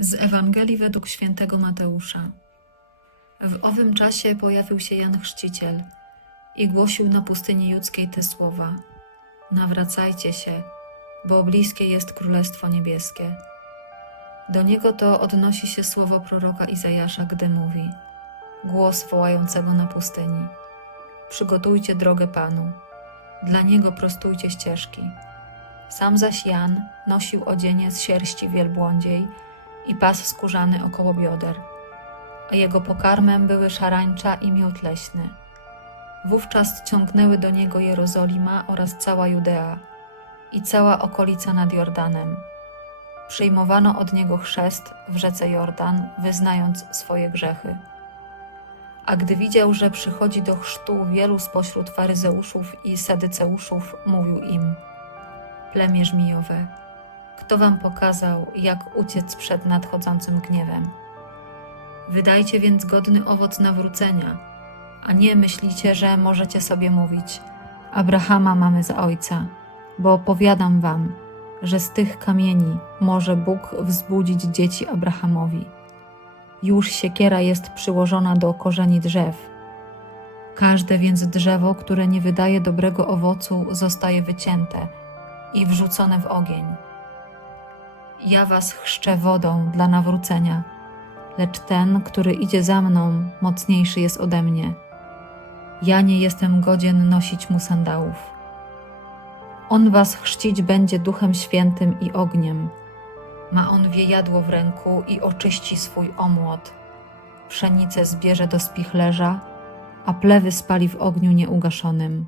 Z Ewangelii według świętego Mateusza. W owym czasie pojawił się Jan Chrzciciel i głosił na pustyni judzkiej te słowa: Nawracajcie się, bo bliskie jest Królestwo Niebieskie. Do niego to odnosi się słowo proroka Izajasza, gdy mówi: Głos wołającego na pustyni: Przygotujcie drogę Panu, dla niego prostujcie ścieżki. Sam zaś Jan nosił odzienie z sierści wielbłądziej i pas skórzany około bioder, a jego pokarmem były szarańcza i miód leśny. Wówczas ciągnęły do niego Jerozolima oraz cała Judea i cała okolica nad Jordanem. Przyjmowano od niego chrzest w rzece Jordan, wyznając swoje grzechy. A gdy widział, że przychodzi do chrztu wielu spośród faryzeuszów i sadyceuszów, mówił im: Plemię żmijowe, kto wam pokazał, jak uciec przed nadchodzącym gniewem? Wydajcie więc godny owoc nawrócenia, a nie myślicie, że możecie sobie mówić: Abrahama mamy za ojca, bo opowiadam wam, że z tych kamieni może Bóg wzbudzić dzieci Abrahamowi. Już siekiera jest przyłożona do korzeni drzew. Każde więc drzewo, które nie wydaje dobrego owocu, zostaje wycięte i wrzucone w ogień. Ja was chrzczę wodą dla nawrócenia, lecz ten, który idzie za mną, mocniejszy jest ode mnie. Ja nie jestem godzien nosić mu sandałów. On was chrzcić będzie duchem świętym i ogniem. Ma on wiejadło w ręku i oczyści swój omłot. Pszenicę zbierze do spichlerza, a plewy spali w ogniu nieugaszonym.